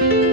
Bye.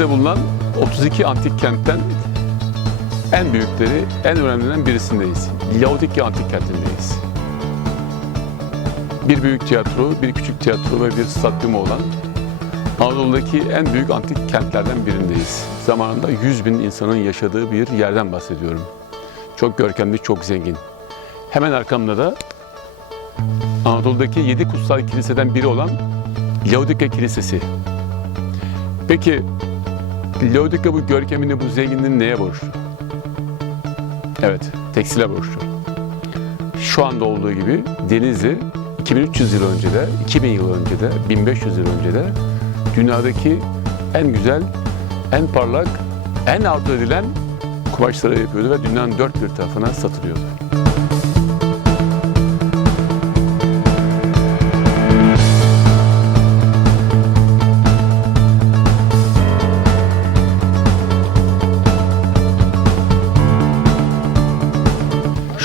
Denizli'de bulunan 32 antik kentten en büyükleri, en önemlilerinden birisindeyiz. Laodikya Antik Kenti'ndeyiz. Bir büyük tiyatro, bir küçük tiyatro ve bir stadyumu olan Anadolu'daki en büyük antik kentlerden birindeyiz. Zamanında 100 bin insanın yaşadığı bir yerden bahsediyorum. Çok görkemli, çok zengin. Hemen arkamda da Anadolu'daki 7 kutsal kiliseden biri olan Laodikya Kilisesi. Peki Laodikya bu görkemini, bu zenginliğini neye borçlu? Evet, tekstile borçlu. Şu anda olduğu gibi Denizli 2300 yıl önce de, 2000 yıl önce de, 1500 yıl önce de dünyadaki en güzel, en parlak, en arzu edilen kumaşları yapıyordu ve dünyanın dört bir tarafına satılıyordu.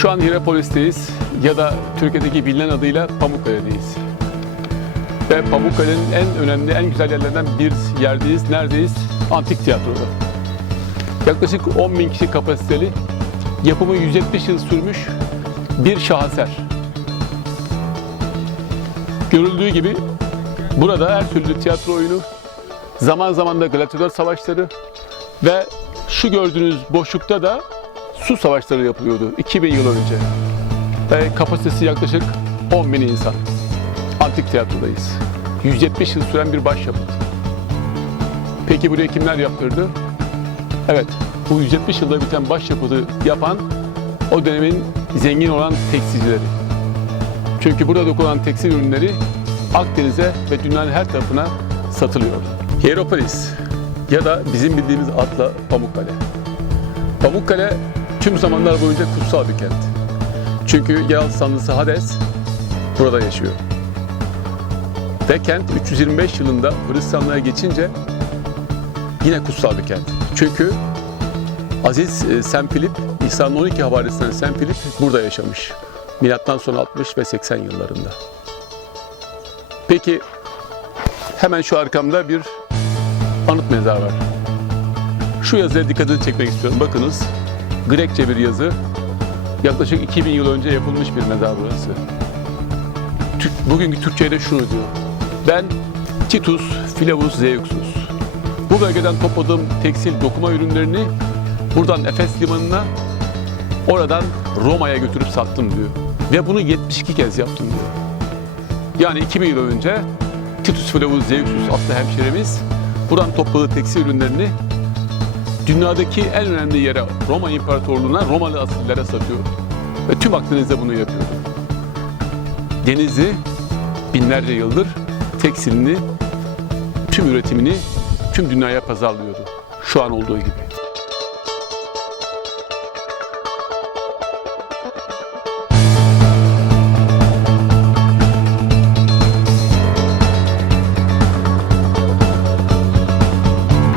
Şu an Hierapolis'teyiz ya da Türkiye'deki bilinen adıyla Pamukkale'deyiz. Ve Pamukkale'nin en önemli, en güzel yerlerinden bir yerdeyiz. Neredeyiz? Antik tiyatroda. Yaklaşık 10 bin kişi kapasiteli, yapımı 170 yıl sürmüş bir şaheser. Görüldüğü gibi burada her türlü tiyatro oyunu, zaman zaman da gladyatör savaşları ve şu gördüğünüz boşlukta da su savaşları yapılıyordu 2000 yıl önce. Ve kapasitesi yaklaşık 10 bin insan. Antik tiyatrodayız. 170 yıl süren bir başyapıt. Peki buraya kimler yaptırdı? Evet, bu 170 yılda biten başyapıtı yapan o dönemin zengin olan tekstilcileri. Çünkü burada dokunan tekstil ürünleri Akdeniz'e ve dünyanın her tarafına satılıyor. Hieropolis ya da bizim bildiğimiz adla Pamukkale. Pamukkale tüm zamanlar boyunca kutsal bir kent. Çünkü yeraltı sanrısı Hades burada yaşıyor. Ve kent 325 yılında Hristiyanlığa geçince yine kutsal bir kent. Çünkü Aziz e, Sen Filip, İsa'nın 12 havarisinden Sen Filip burada yaşamış. Milattan sonra 60 ve 80 yıllarında. Peki hemen şu arkamda bir anıt mezar var. Şu yazıya dikkatini çekmek istiyorum. Bakınız Grekçe bir yazı. Yaklaşık 2000 yıl önce yapılmış bir mezar burası. Bugünkü Türkçe'de şunu diyor. Ben Titus Flavus Zeuxus. Bu bölgeden topladığım tekstil dokuma ürünlerini buradan Efes limanına oradan Roma'ya götürüp sattım diyor. Ve bunu 72 kez yaptım diyor. Yani 2000 yıl önce Titus Flavus Zeuxus adlı hemşerimiz buradan topladığı tekstil ürünlerini dünyadaki en önemli yere Roma İmparatorluğu'na Romalı asillere satıyor. Ve tüm Akdeniz'de bunu yapıyordu. Denizli binlerce yıldır tekstilini, tüm üretimini tüm dünyaya pazarlıyordu. Şu an olduğu gibi.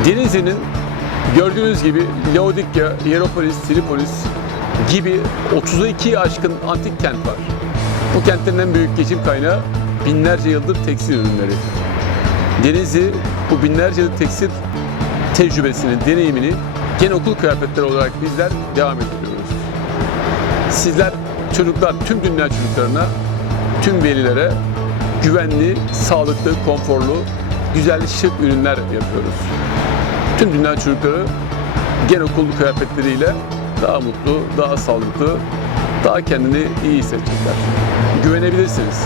Denizli'nin gördüğünüz gibi Laodikya, Hieropolis, Tripolis gibi 32 aşkın antik kent var. Bu kentlerin en büyük geçim kaynağı binlerce yıldır tekstil ürünleri. Denizli bu binlerce yıllık tekstil tecrübesini, deneyimini gene okul kıyafetleri olarak bizler devam ettiriyoruz. Sizler çocuklar, tüm dünya çocuklarına, tüm velilere güvenli, sağlıklı, konforlu, güzel, şık ürünler yapıyoruz. Tüm dünya çocukları gen okul kıyafetleriyle daha mutlu, daha sağlıklı, daha kendini iyi hissedecekler. Güvenebilirsiniz.